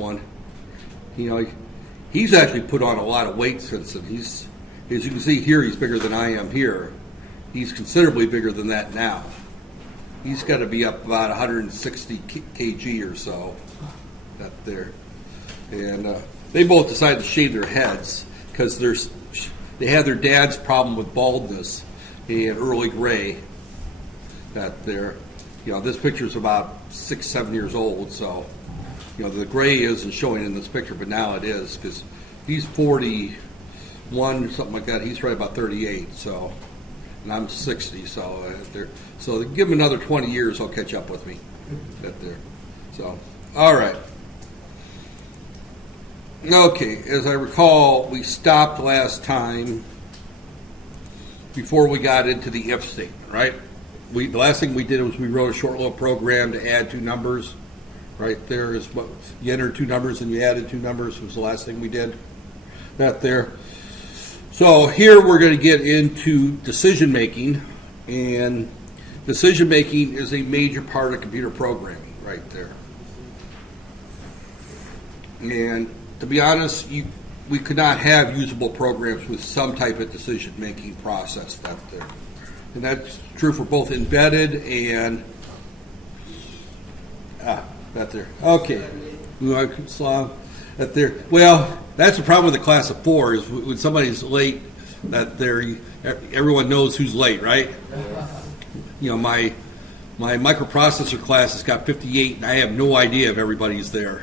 one. He's actually put on a lot of weight since then. He's, as you can see here, he's bigger than I am here. He's considerably bigger than that now. He's got to be up about 160 kg or so, up there. And they both decided to shave their heads because they had their dad's problem with baldness and early gray. That there, this picture is about 6, 7 years old, so the gray isn't showing in this picture, but now it is because he's 41, something like that. He's right about 38, so, and I'm 60, so so give him another 20 years, he'll catch up with me. That there, so all right. Okay, as I recall, we stopped last time before we got into the if statement, right? The last thing we did was we wrote a short little program to add 2 numbers. Right there is what you entered 2 numbers and you added 2 numbers was the last thing we did. That there. So here we're going to get into decision making, and decision making is a major part of computer programming, right there. And to be honest, we could not have usable programs with some type of decision-making process that there. And that's true for both embedded and that there. Okay. That there. Well, that's the problem with the class of 4 is when somebody's late, that there, everyone knows who's late, right? My microprocessor class has got 58, and I have no idea if everybody's there.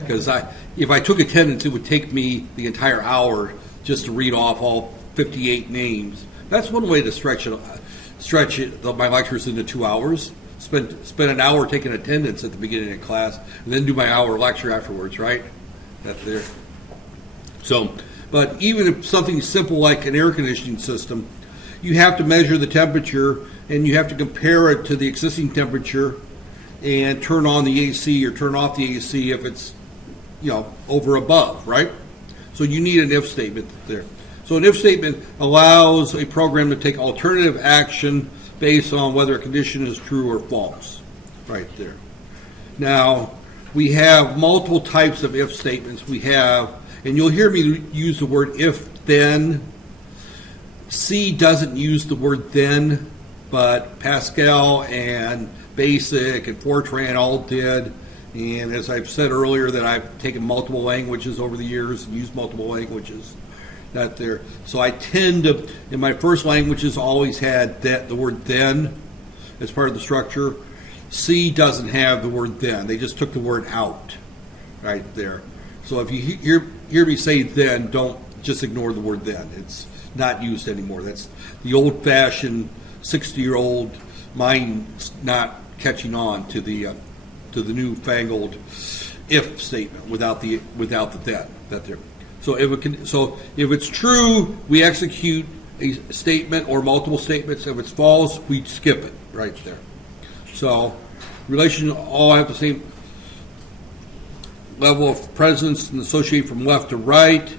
Because if I took attendance, it would take me the entire hour just to read off all 58 names. That's one way to stretch my lectures into 2 hours. Spend an hour taking attendance at the beginning of class, and then do my hour lecture afterwards, right? That's there. So, but even if something simple like an air conditioning system, you have to measure the temperature, and you have to compare it to the existing temperature, and turn on the AC or turn off the AC if it's over above, right? So you need an if statement there. So an if statement allows a program to take alternative action based on whether a condition is true or false, right there. Now, we have multiple types of if statements. We have, and you'll hear me use the word if then. C doesn't use the word then, but Pascal and Basic and Fortran all did. And as I've said earlier, that I've taken multiple languages over the years and used multiple languages. That there. So I tend to, in my first languages, always had the word then as part of the structure. C doesn't have the word then. They just took the word out right there. So if you hear me say then, don't just ignore the word then. It's not used anymore. That's the old-fashioned 60-year-old mind not catching on to the newfangled if statement without the then. That there. So if it's true, we execute a statement or multiple statements. If it's false, we skip it right there. So relations all have the same level of presence and associate from left to right.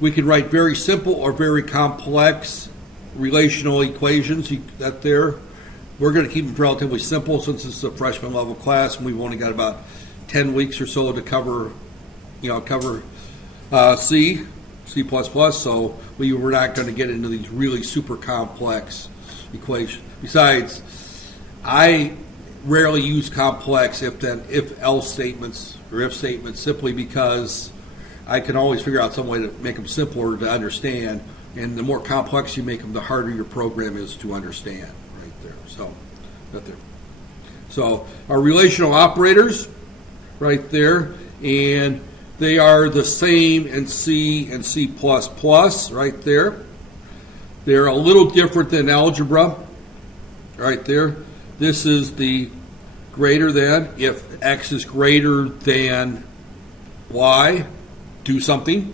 We can write very simple or very complex relational equations. That there. We're going to keep them relatively simple since this is a freshman level class, and we've only got about 10 weeks or so to cover C++. So we're not going to get into these really super complex equations. Besides, I rarely use complex if-else statements or if statements simply because I can always figure out some way to make them simpler to understand. And the more complex you make them, the harder your program is to understand. So, right there. So our relational operators, right there, and they are the same in C and C++, right there. They're a little different than algebra, right there. This is the greater than. If X is greater than Y, do something.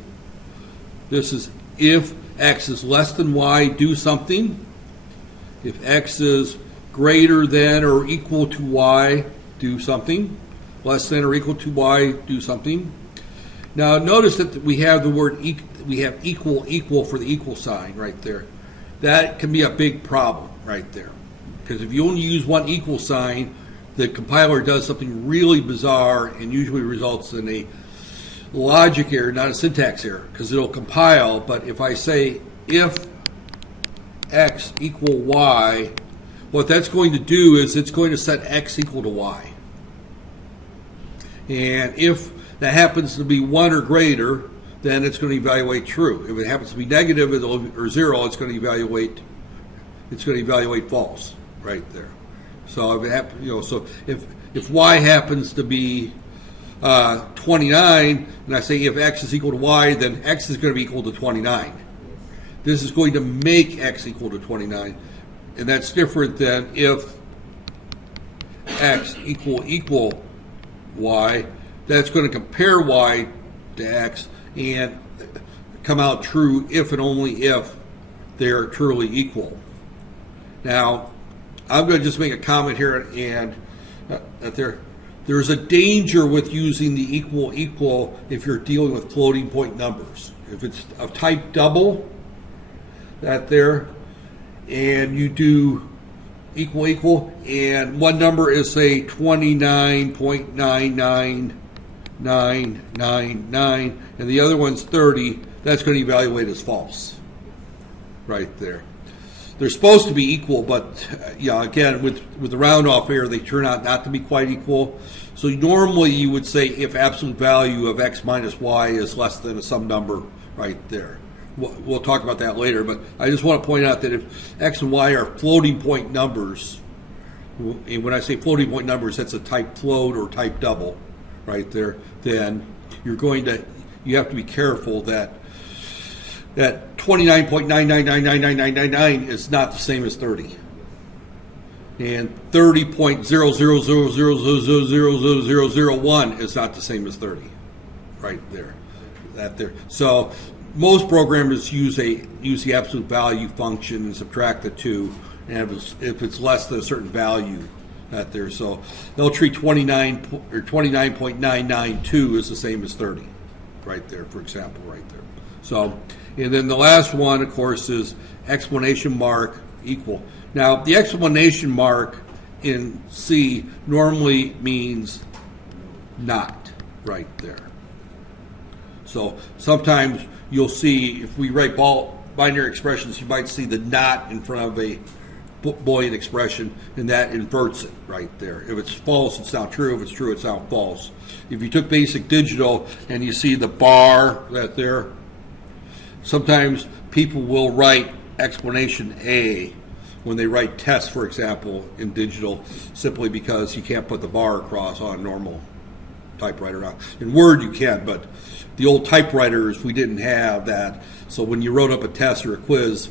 This is if X is less than Y, do something. If X is greater than or equal to Y, do something. Less than or equal to Y, do something. Now notice that we have the word we have equal for the equal sign right there. That can be a big problem right there. Because if you only use one equal sign, the compiler does something really bizarre and usually results in logic error, not a syntax error, because it'll compile. But if I say if x equal y, what that's going to do is it's going to set x equal to y. And if that happens to be 1 or greater, then it's going to evaluate true. If it happens to be negative or 0, it's going to evaluate false right there. So if y happens to be 29, and I say if x is equal to y, then x is going to be equal to 29. This is going to make x equal to 29, and that's different than if x equal y. That's going to compare y to x and come out true if and only if they're truly equal. Now, I'm going to just make a comment here, and that there's a danger with using the equal if you're dealing with floating point numbers. If it's of type double, and you do equal, and one number is, say, 29.99999, and the other one's 30, that's going to evaluate as false right there. They're supposed to be equal, but again, with the round off error, they turn out not to be quite equal. So normally you would say if absolute value of x minus y is less than some number right there. We'll talk about that later, but I just want to point out that if x and y are floating point numbers, and when I say floating point numbers, that's a type float or type double right there, then you have to be careful that 29.9999999 is not the same as 30. And 30.000000001 is not the same as 30 right there. So most programmers use the absolute value function and subtract the two, and if it's less than a certain value so they'll treat 29.992 as the same as 30 right there, for example, right there. So, and then the last one, of course, is exclamation mark equal. Now, the exclamation mark in C normally means not right there. So sometimes you'll see, if we write binary expressions, you might see the not in front of a Boolean expression, and that inverts it right there. If it's false, it's now true. If it's true, it's now false. If you took basic digital and you see the bar right there, sometimes people will write explanation A when they write test, for example, in digital, simply because you can't put the bar across on a normal typewriter. In Word you can, but the old typewriters, we didn't have that. So when you wrote up a test or a quiz,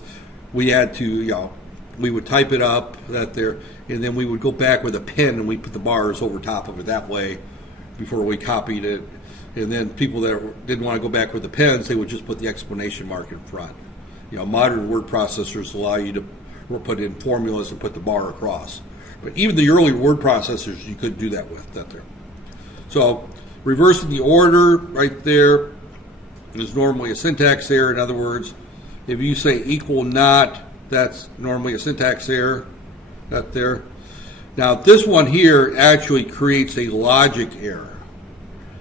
we had to, we would type it up and then we would go back with a pen and we put the bars over top of it that way before we copied it. And then people that didn't want to go back with the pens, they would just put the exclamation mark in front. Modern word processors allow you to put in formulas and put the bar across. But even the early word processors, you couldn't do that with that there. So reversing the order right there is normally a syntax error. In other words, if you say equal not, that's normally a syntax error right there. Now this one here actually creates a logic error,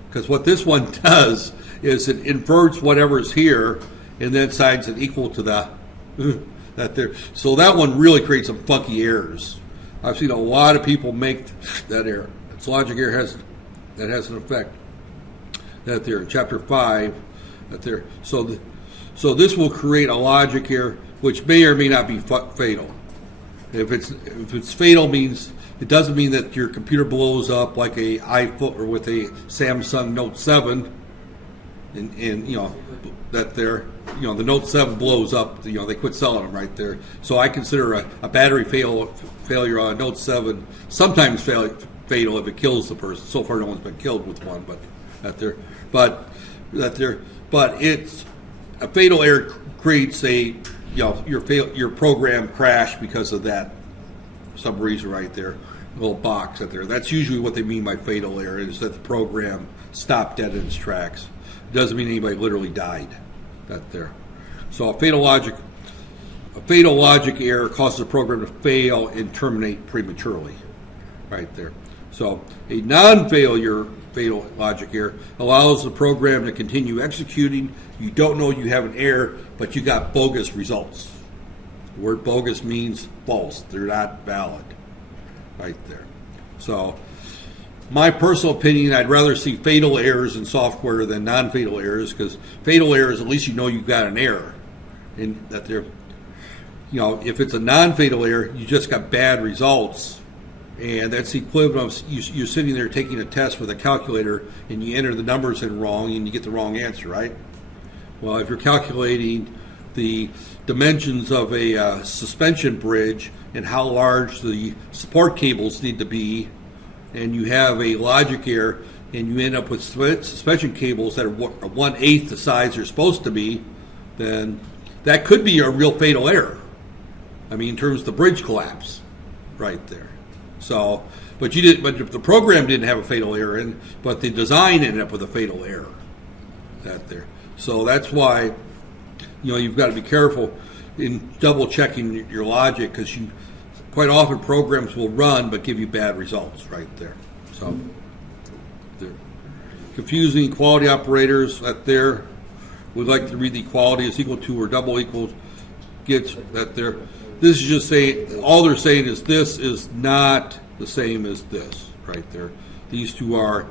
because what this one does is it inverts whatever's here and then assigns it equal to that there. So that one really creates some funky errors. I've seen a lot of people make that error. It's logic error that has an effect that there in chapter 5 that there. So this will create a logic error which may or may not be fatal. If it's fatal, means it doesn't mean that your computer blows up like a iPhone or with a Samsung Note 7, and that there, the Note 7 blows up. They quit selling them right there. So I consider a battery failure on a Note 7 sometimes fatal if it kills the person. So far, no one's been killed with one, but it's a fatal error creates a your program crash because of that some reason right there, little box right there. That's usually what they mean by fatal error, is that the program stopped dead in its tracks. It doesn't mean anybody literally died right there. So a fatal logic error causes a program to fail and terminate prematurely right there. So a non-failure fatal logic error. Allows the program to continue executing. You don't know you have an error, but you got bogus results. The word bogus means false. They're not valid. Right there. So, my personal opinion, I'd rather see fatal errors in software than non-fatal errors, because fatal errors, at least you know you've got an error. And that they're, if it's a non-fatal error, you just got bad results. And that's the equivalent of you're sitting there taking a test with a calculator and you enter the numbers in wrong and you get the wrong answer, right? Well, if you're calculating the dimensions of a suspension bridge and how large the support cables need to be, and you have a logic error and you end up with suspension cables that are 1/8 the size they're supposed to be, then that could be a real fatal error. I mean, in terms of the bridge collapse, right there. So, but the program didn't have a fatal error in, but the design ended up with a fatal error. That there. So that's why, you've got to be careful in double checking your logic, because quite often programs will run but give you bad results right there. So, there. Confusing equality operators that there. We'd like to read the equality is equal to or double equals gets that there. This is just saying, all they're saying is this is not the same as this right there. These two are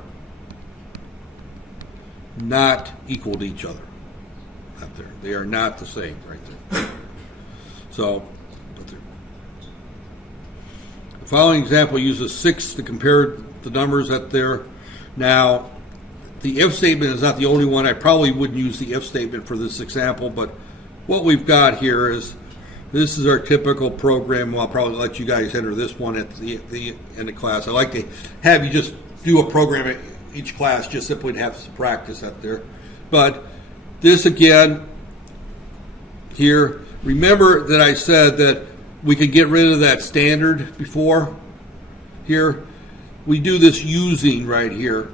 not equal to each other. Right there. They are not the same right there. So, right there. The following example uses 6 to compare the numbers right there. Now, the if statement is not the only one. I probably wouldn't use the if statement for this example, but what we've got here is, this is our typical program. I'll probably let you guys enter this one at the end of class. I like to have you just do a program at each class, just simply to have some practice out there. But this again, here, remember that I said that we could get rid of that standard before. Here, we do this using right here,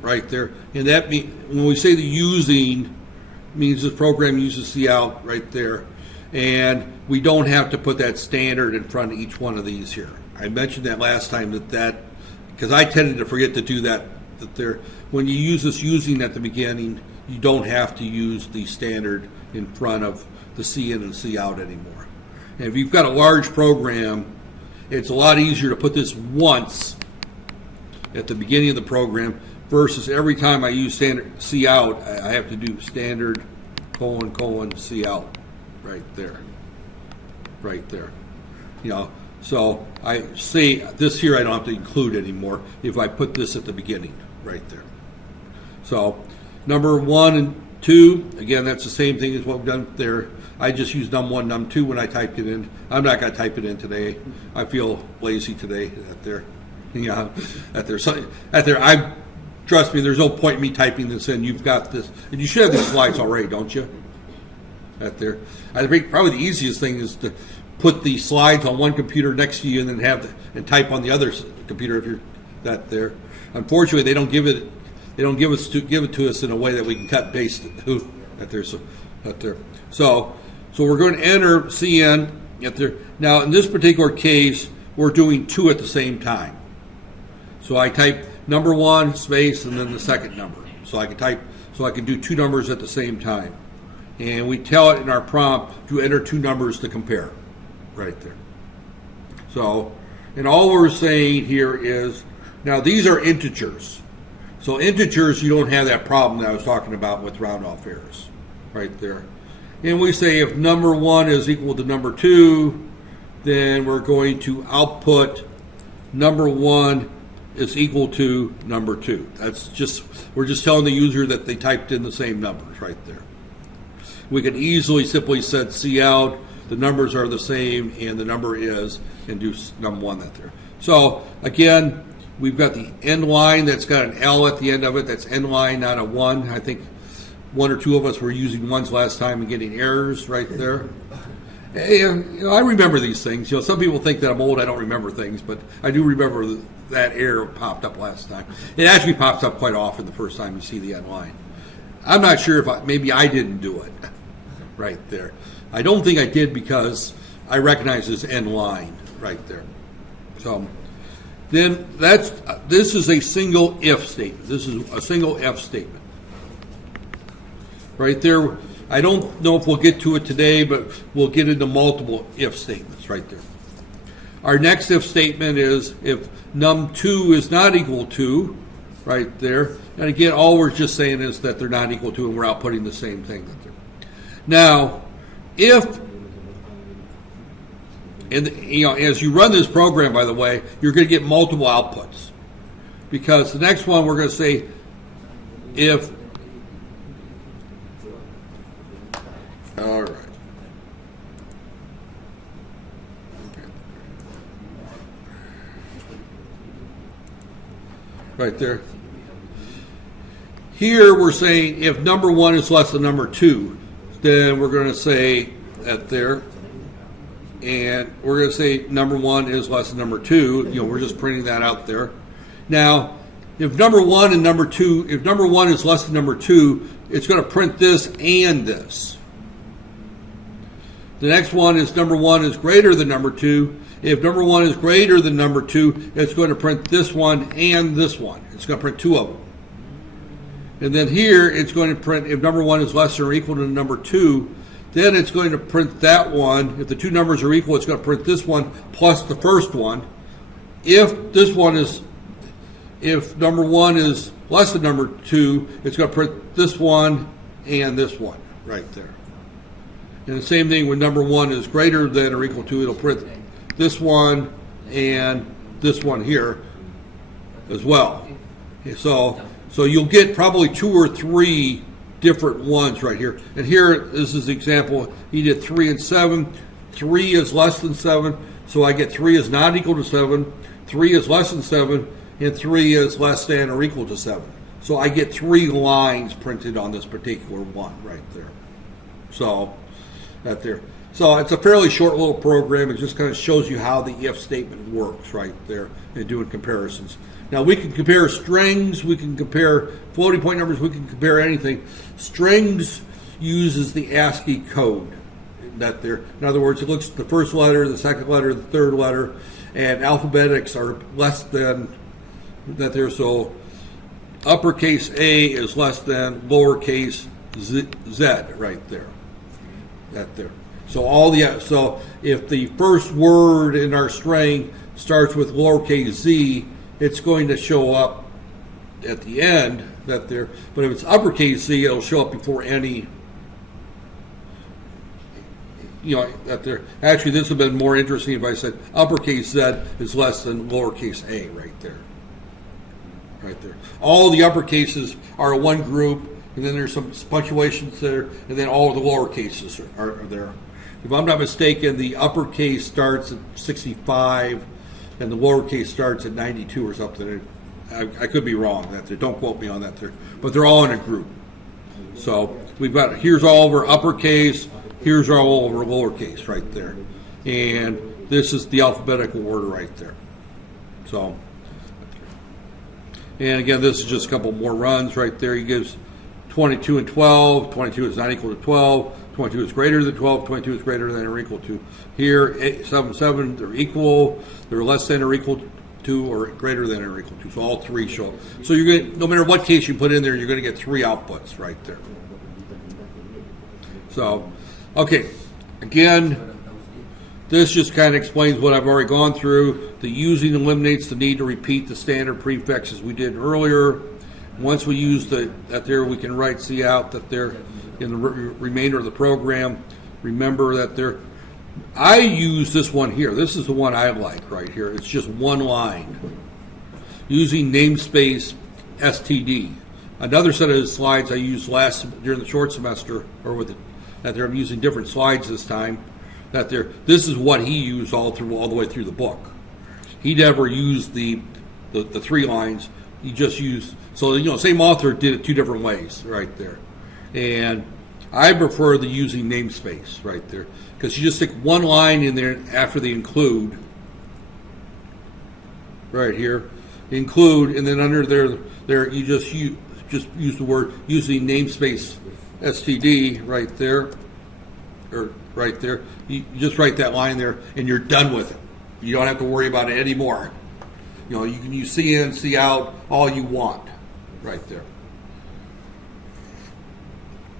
right there. And that means, when we say the using, means this program uses cout right there. And we don't have to put that standard in front of each one of these here. I mentioned that last time that because I tended to forget to do that there. When you use this using at the beginning, you don't have to use the standard in front of the cin and cout anymore. And if you've got a large program, it's a lot easier to put this once at the beginning of the program versus every time I use standard cout, I have to do standard : cout. Right there. So I say this here I don't have to include anymore if I put this at the beginning, right there. So number 1 and 2, again, that's the same thing as what we've done there. I just used num1, num2 when I typed it in. I'm not going to type it in today. I feel lazy today at there. Trust me, there's no point in me typing this in. You've got this, and you should have these slides already, don't you? At there. I think probably the easiest thing is to put the slides on one computer next to you and then and type on the other computer if you're that there. Unfortunately, they don't give it to us in a way that we can cut and paste it at there. So we're going to enter cin at there. Now in this particular case, we're doing 2 at the same time. So I type number 1 space and then the second number. So I can do 2 numbers at the same time. And we tell it in our prompt to enter 2 numbers to compare, right there. So, and all we're saying here is, now these are integers. So integers, you don't have that problem that I was talking about with round-off errors, right there. And we say if number 1 is equal to number 2, then we're going to output number 1 is equal to number 2. We're just telling the user that they typed in the same numbers right there. We can easily simply set cout, the numbers are the same, and the number is, and do num1 that there. So again, we've got the end line that's got an L at the end of it. That's end line, not a 1. I think 1 or 2 of us were using 1s last time and getting errors right there. Hey, I remember these things. Some people think that I'm old, I don't remember things, but I do remember that error popped up last time. It actually pops up quite often the first time you see the end line. I'm not sure if maybe I didn't do it right there. I don't think I did because I recognize this end line right there. So then this is a single if statement. This is a single if statement. Right there, I don't know if we'll get to it today, but we'll get into multiple if statements right there. Our next if statement is if num2 is not equal to, right there. And again, all we're just saying is that they're not equal to, and we're outputting the same thing. Now, if, and as you run this program, by the way, you're going to get multiple outputs. Because the next one we're going to say if, all right. Right there. Here we're saying if number 1 is less than number 2, then we're going to say that there, and we're going to say number 1 is less than number 2. We're just printing that out there. Now, if number 1 and number 2, if number 1 is less than number 2, it's going to print this and this. The next one is number 1 is greater than number 2. If number 1 is greater than number 2, it's going to print this one and this one. It's going to print 2 of them. And then here, it's going to print, if number 1 is less than or equal to number 2, then it's going to print that one. If the two numbers are equal, it's going to print this one plus the first one. If this one is, if number 1 is less than number 2, it's going to print this one and this one right there. And the same thing when number 1 is greater than or equal to, it'll print this one and this one here as well. So you'll get probably 2 or 3 different ones right here. And here, this is the example. He did 3 and 7. 3 is less than 7, so I get 3 is not equal to 7. 3 is less than 7, and 3 is less than or equal to 7. So I get 3 lines printed on this particular one right there. So that there. So it's a fairly short little program. It just kind of shows you how the if statement works right there and doing comparisons. Now we can compare strings, we can compare floating point numbers, we can compare anything. Strings uses the ASCII code that there. In other words, it looks at the first letter, the second letter, the third letter, and alphabetics are less than that there. So uppercase A is less than lowercase z right there. That there. So if the first word in our string starts with lowercase z, it's going to show up at the end that there. But if it's uppercase z, it'll show up before any. That there. Actually, this would have been more interesting if I said uppercase z is less than lowercase a right there. Right there. All the uppercases are one group, and then there's some punctuations there, and then all the lower cases are there. If I'm not mistaken, the uppercase starts at 65, and the lowercase starts at 92 or something. I could be wrong. That there. Don't quote me on that there. But they're all in a group. So we've got here's all over uppercase, here's all over lowercase right there, and this is the alphabetical order right there. So, and again, this is just a couple more runs right there. He gives 22 and 12. 22 is not equal to 12. 22 is greater than 12. 22 is greater than or equal to. Here, 8, 7, 7, they're equal. They're less than or equal to or greater than or equal to. So all three show. So you're going to, no matter what case you put in there, you're going to get 3 outputs right there. So, okay. Again, this just kind of explains what I've already gone through. The using eliminates the need to repeat the standard prefixes we did earlier. Once we use that there, we can write C out that there in the remainder of the program. Remember that there, I use this one here. This is the one I like right here. It's just one line. Using namespace STD. Another set of slides I used during the short semester, or with it, that there I'm using different slides this time. That there, this is what he used all the way through the book. He never used the 3 lines. He just used, so same author did it 2 different ways right there. And I prefer the using namespace right there, because you just stick one line in there after the include right here, include, and then under there you just use the word using namespace STD right there, or right there. You just write that line there, and you're done with it. You don't have to worry about it anymore. You know, you can use C in, C out, all you want, right there.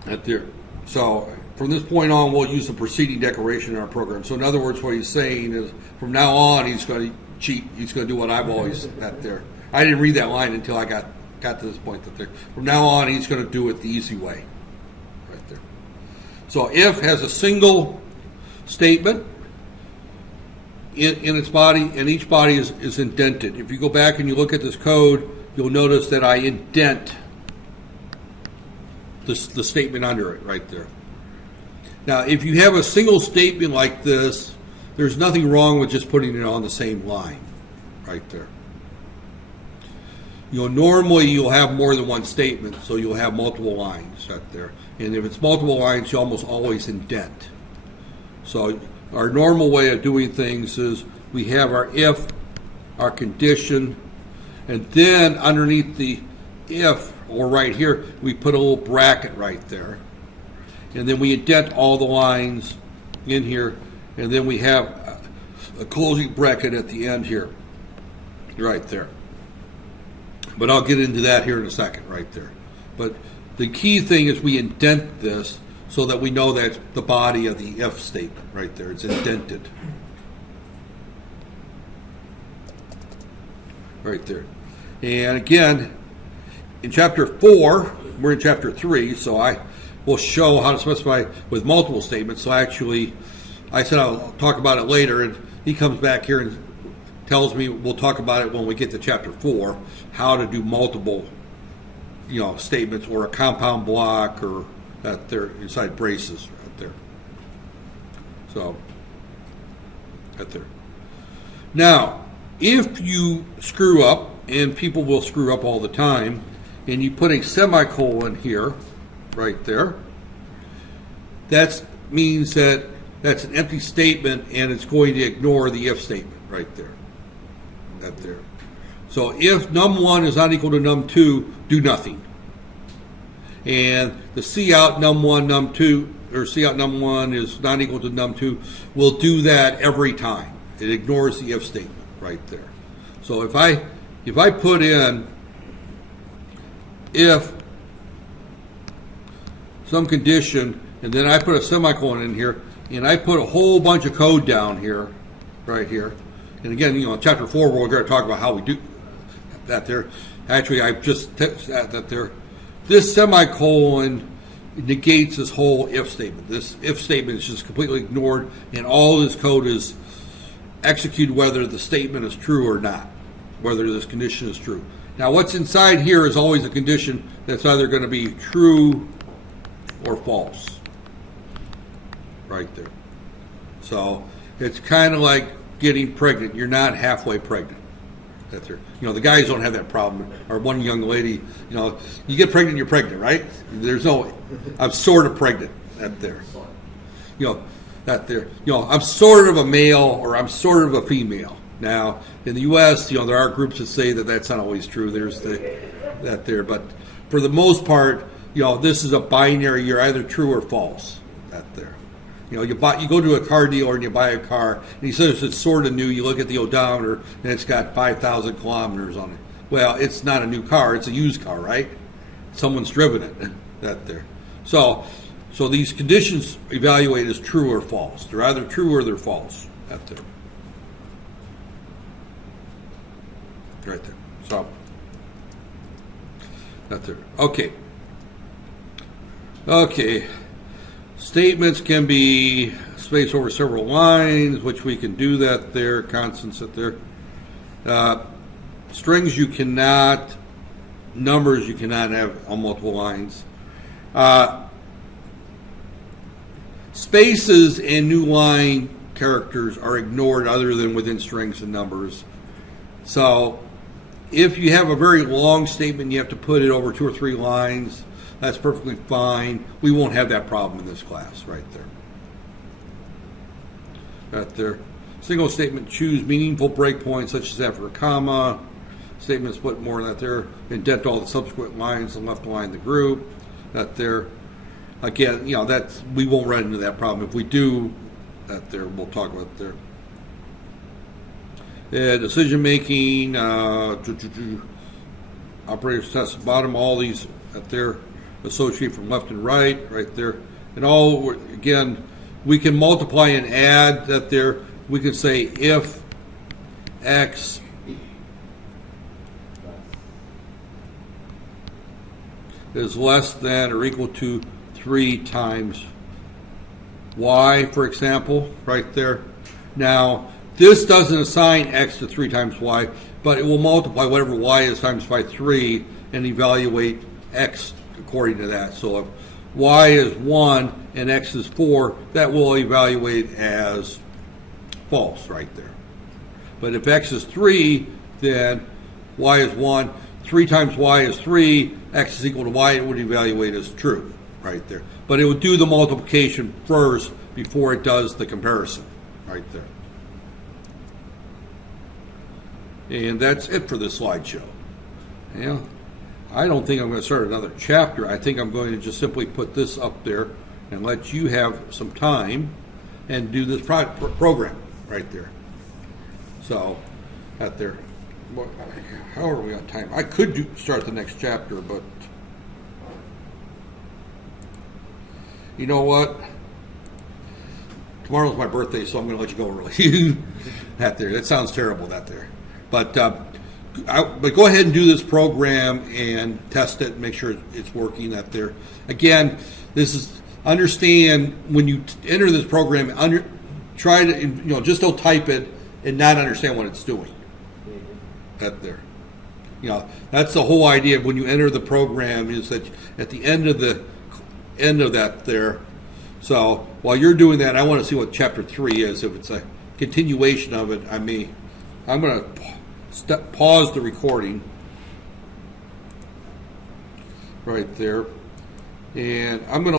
Right there. So from this point on, we'll use the preceding declaration in our program. So in other words, what he's saying is, from now on, he's going to cheat. He's going to do what I've always got there. I didn't read that line until I got to this point. That there. From now on, he's going to do it the easy way. Right there. So if has a single statement in its body, and each body is indented. If you go back and you look at this code, you'll notice that I indent the statement under it right there. Now, if you have a single statement like this, there's nothing wrong with just putting it on the same line right there. You know, normally you'll have more than one statement, so you'll have multiple lines right there. And if it's multiple lines, you almost always indent. So our normal way of doing things is we have our if, our condition, and then underneath the if, or right here, we put a little bracket right there. And then we indent all the lines in here, and then we have a closing bracket at the end here, right there. But I'll get into that here in a second, right there. But the key thing is we indent this so that we know that's the body of the if statement right there. It's indented. Right there. And again, in chapter 4, we're in chapter 3, so I will show how to specify with multiple statements. So actually, I said I'll talk about it later, and he comes back here and tells me we'll talk about it when we get to chapter 4, how to do multiple, you know, statements or a compound block or that they're inside braces right there. So, right there. Now, if you screw up, and people will screw up all the time, and you put a semicolon here, right there, that means that that's an empty statement and it's going to ignore the if statement right there. That there. So if num1 is not equal to num2, do nothing. And the C out num1, num2, or C out num1 is not equal to num2, will do that every time. It ignores the if statement right there. So if I put in if some condition, and then I put a semicolon in here, and I put a whole bunch of code down here, right here. And again, you know, in chapter 4, we're going to talk about how we do that there. Actually, I just that there. This semicolon negates this whole if statement. This if statement is just completely ignored, and all this code is executed whether the statement is true or not, whether this condition is true. Now, what's inside here is always a condition that's either going to be true or false, right there. So it's kind of like getting pregnant. You're not halfway pregnant. That's there. You know, the guys don't have that problem. Or one young lady, you know, you get pregnant, you're pregnant, right? There's no, I'm sort of pregnant. That there. You know, that there. You know, I'm sort of a male or I'm sort of a female. Now, in the U.S., you know, there are groups that say that that's not always true. There's that there. But for the most part, you know, this is a binary. You're either true or false. That there. You know, you go to a car dealer and you buy a car, and he says it's sort of new. You look at the odometer, and it's got 5,000 kilometers on it. Well, it's not a new car. It's a used car, right? Someone's driven it. That there. So these conditions evaluate as true or false. They're either true or they're false. That there. Right there. So, that there. Okay. Statements can be spaced over several lines, which we can do that there. Constants at there. Strings you cannot. Numbers you cannot have on multiple lines. Spaces and new line characters are ignored other than within strings and numbers. So if you have a very long statement, you have to put it over 2 or 3 lines. That's perfectly fine. We won't have that problem in this class right there. Right there. Single statement, choose meaningful breakpoints such as after a comma. Statements put more than that there. Indent all the subsequent lines and left line the group. That there. Again, you know, that's, we won't run into that problem. If we do, that there, we'll talk about it there. decision making, operators test bottom, all these at there, associate from left and right there. And all, again, we can multiply and add that there. We can say if X is less than or equal to 3 times Y, for example, right there. Now, this doesn't assign X to 3 times Y, but it will multiply whatever Y is times by 3 and evaluate X according to that. So if Y is 1 and X is 4, that will evaluate as false right there. But if X is 3, then Y is 1. 3 times Y is 3. X is equal to Y. It would evaluate as true right there. But it would do the multiplication first before it does the comparison right there. And that's it for this slideshow. Yeah, I don't think I'm going to start another chapter. I think I'm going to just simply put this up there and let you have some time and do this program right there. So, out there. How are we on time? I could start the next chapter, but you know what? Tomorrow's my birthday, so I'm going to let you go early. That sounds terrible, that there. But go ahead and do this program and test it, make sure it's working, that there. Again, this is, understand when you enter this program, try to, just don't type it and not understand what it's doing. That there. That's the whole idea when you enter the program, is that at the end of that there. So while you're doing that, I want to see what chapter 3 is. If it's a continuation of it, I'm going to pause the recording right there, and I'm going to